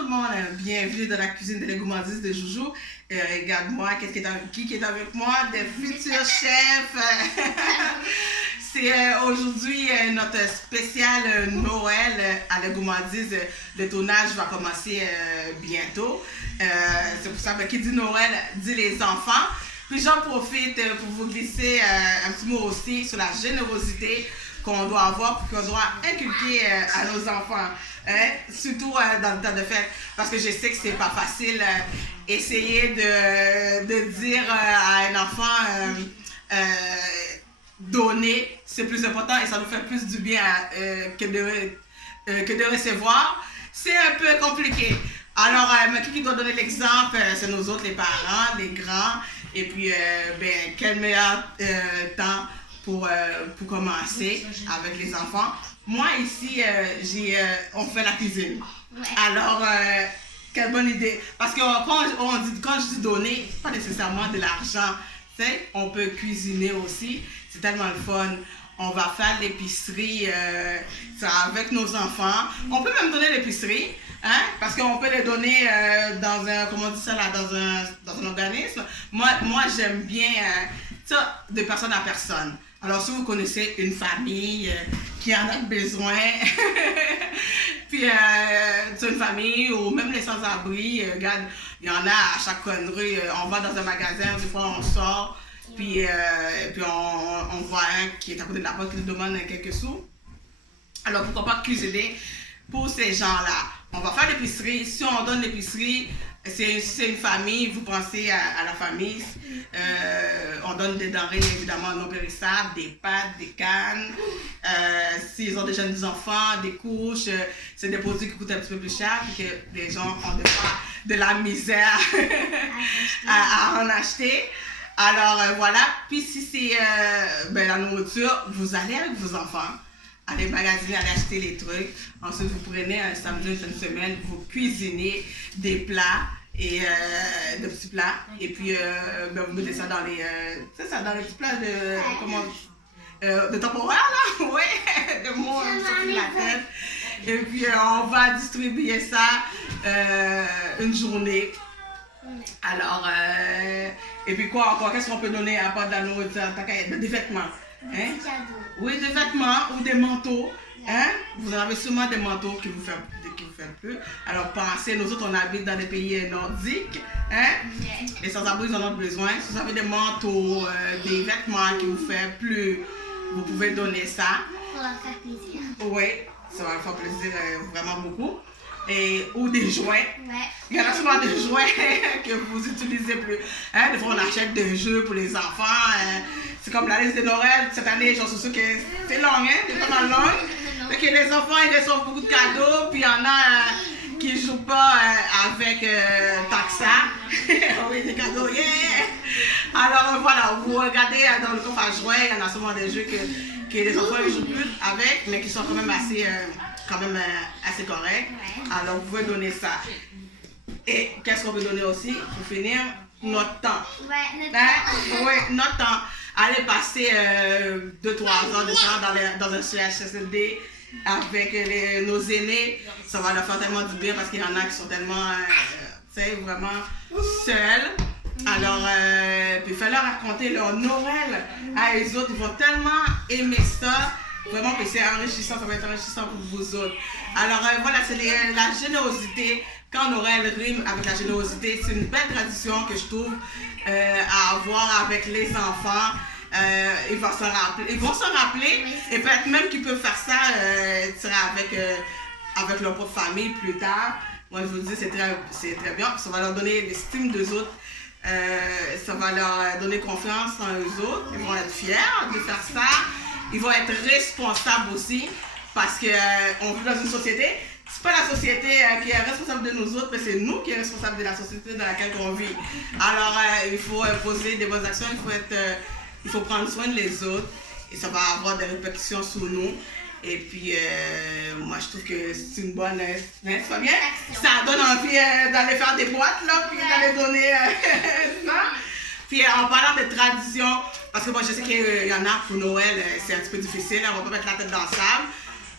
tout le monde, bienvenue dans la cuisine de la gourmandise de Joujou. Regarde-moi, qui est avec moi, des futurs chefs. C'est aujourd'hui notre spécial Noël à la gourmandise. Le tournage va commencer bientôt. C'est pour ça que qui dit Noël dit les enfants. Puis j'en profite pour vous glisser un petit mot aussi sur la générosité qu'on doit avoir, qu'on doit inculquer à nos enfants. Surtout dans le temps de fête, parce que je sais que c'est pas facile essayer de dire à un enfant donner, c'est plus important et ça nous fait plus du bien que de recevoir. C'est un peu compliqué. Alors, qui doit donner l'exemple, c'est nous autres, les parents, les grands, et puis quel meilleur temps pour commencer avec les enfants. Moi, ici, on fait la cuisine. Ouais. Alors, quelle bonne idée. Parce que quand je dis donner, c'est pas nécessairement de l'argent. On peut cuisiner aussi. C'est tellement le fun. On va faire l'épicerie avec nos enfants. On peut même donner l'épicerie. Hein? Parce qu'on peut les donner dans un, comment on dit ça là, dans un organisme. Moi j'aime bien ça, de personne à personne. Alors, si vous connaissez une famille qui en a besoin, puis une famille ou même les sans-abri, regarde, il y en a à chaque coin de rue. On va dans un magasin, des fois on sort, puis on voit un qui est à côté de la porte qui nous demande quelques sous. Alors, pourquoi pas cuisiner pour ces gens-là? On va faire l'épicerie. Si on donne l'épicerie, c'est une famille, vous pensez à la famille. On donne des denrées évidemment non périssables, des pâtes, des cannes. S'ils ont déjà des enfants, des couches, c'est des produits qui coûtent un petit peu plus cher et que les gens ont de la misère à en acheter. Alors voilà, puis si c'est la nourriture, vous allez avec vos enfants. Allez magasiner, allez acheter les trucs. Ensuite, vous prenez un samedi, une semaine, vous cuisinez des plats et de petits plats. Et puis, vous mettez ça dans les petits plats de temporaire, là. Oui, de mots sur la tête. Et puis, on va distribuer ça une journée. Alors, et puis quoi encore? Qu'est-ce qu'on peut donner à part de la nourriture? Des vêtements. Hein? Oui, des vêtements ou des manteaux. Hein? Vous avez sûrement des manteaux qui vous fait peu. Alors pensez, nous autres on habite dans des pays nordiques. Hein? Les sans-abri ils en ont besoin. Si vous avez des manteaux, des vêtements qui vous fait plus, vous pouvez donner ça. Pour leur faire plaisir. Oui, ça va leur faire plaisir vraiment beaucoup. Ou des jouets. Ouais. Il y en a souvent des jouets que vous n'utilisez plus. Hein? Des fois, on achète des jeux pour les enfants. C'est comme la liste de Noël. Cette année, j'en suis sûre que c'est long, hein? C'est vraiment long. Donc, les enfants, ils reçoivent beaucoup de cadeaux. Puis, il y en a qui ne jouent pas avec Taxa. Oui, des cadeaux, yeah! Alors, voilà, vous regardez dans le coffre à jouets. Il y en a souvent des jeux que les enfants ne jouent plus avec, mais qui sont quand même assez correct. Alors, vous pouvez donner ça. Et qu'est-ce qu'on peut donner aussi pour finir? Notre temps. Ouais, notre temps. Oui, notre temps. Allez passer 2-3 heures de temps dans un CHSLD avec nos aînés. Ça va leur faire tellement du bien parce qu'il y en a qui sont tellement, vraiment seuls. Alors, puis faites-leur raconter leur Noël à eux autres. Ils vont tellement aimer ça. Vraiment que c'est enrichissant, ça va être enrichissant pour vous autres. Alors voilà, c'est la générosité. Quand Noël rime avec la générosité, c'est une belle tradition que je trouve à avoir avec les enfants. Ils vont s'en rappeler et peut-être même qu'ils peuvent faire ça avec leur propre famille plus tard. Moi je vous dis, c'est très bien, ça va leur donner l'estime d'eux autres. Ça va leur donner confiance en eux autres. Ils vont être fiers de faire ça. Ils vont être responsables aussi parce qu'on vit dans une société. C'est pas la société qui est responsable de nous autres, mais c'est nous qui sommes responsables de la société dans laquelle on vit. Alors, il faut poser des bonnes actions, il faut prendre soin des autres et ça va avoir des répercussions sur nous. Et puis, moi, je trouve que c'est une bonne... c'est pas bien? Ça donne envie d'aller faire des boîtes, là, puis d'aller donner... Puis en parlant de tradition, parce que moi je sais qu'il y en a pour Noël, c'est un petit peu difficile, on va pas mettre la tête dans le sable.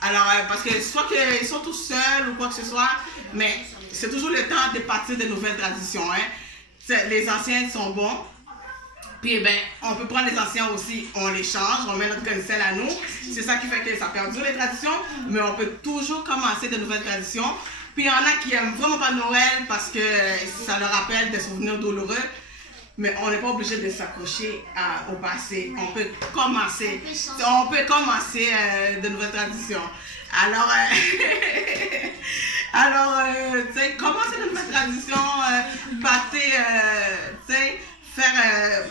Alors, parce que soit qu'ils sont tous seuls ou quoi que ce soit, mais c'est toujours le temps de partir de nouvelles traditions. Hein. Les anciens sont bons. Puis, ben, on peut prendre les anciens aussi, on les change, on met notre canicelle à nous. C'est ça qui fait que ça perdure les traditions, mais on peut toujours commencer de nouvelles traditions. Puis, il y en a qui aiment vraiment pas Noël parce que ça leur rappelle des souvenirs douloureux. Mais on n'est pas obligé de s'accrocher au passé. On peut commencer de nouvelles traditions. Alors, tu sais, commencer de nouvelles traditions, tu sais, faire,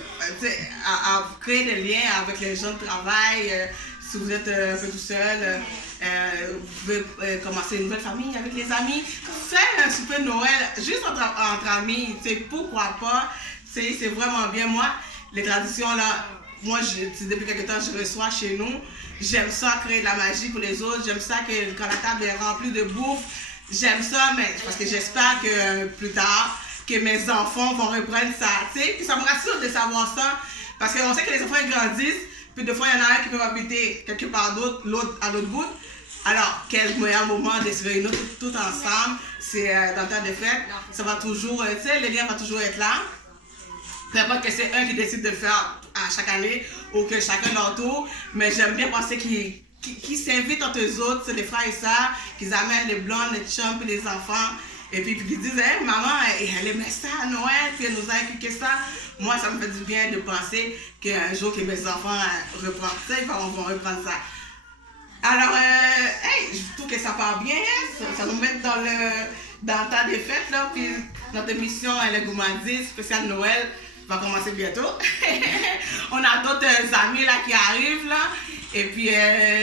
à créer des liens avec les gens de travail. Si vous êtes un peu tout seul, vous pouvez commencer une nouvelle famille avec les amis. Faire un souper de Noël juste entre amis, tu sais, pourquoi pas. C'est vraiment bien. Moi, les traditions là, moi, depuis quelque temps, je reçois chez nous. J'aime ça, créer de la magie pour les autres. J'aime ça que quand la table est remplie de bouffe, j'aime ça, mais parce que j'espère que plus tard, que mes enfants vont reprendre ça. Tu sais, puis ça me rassure de savoir ça. Parce qu'on sait que les enfants ils grandissent, puis des fois, il y en a un qui peut habiter quelque part d'autre, l'autre à l'autre bout. Alors, quel meilleur moment de se réunir tout ensemble, c'est dans le temps des fêtes. Ça va toujours, tu sais, le lien va toujours être là. Peu importe que c'est un qui décide de le faire à chaque année ou que chacun leur tour, mais j'aime bien penser qu'ils s'invitent entre eux autres, c'est les frères et sœurs, qu'ils amènent les blondes, les chums et les enfants, et puis qu'ils disent hey, maman, elle aimait ça à Noël, puis elle nous a inculqué ça. Moi, ça me fait du bien de penser qu'un jour que mes enfants reprennent ça, ils vont reprendre ça. Alors, hey, je trouve que ça part bien, ça nous met dans le temps des fêtes, là, puis notre émission, le gourmandise spécial Noël, va commencer bientôt. On a d'autres amis là qui arrivent là. Et puis,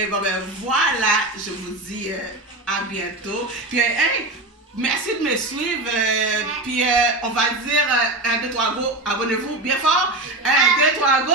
bon ben voilà, je vous dis à bientôt. Puis, hey, merci de me suivre. Puis, on va dire 1, 2, 3, go, abonnez-vous bien fort. 1, 2, 3, go,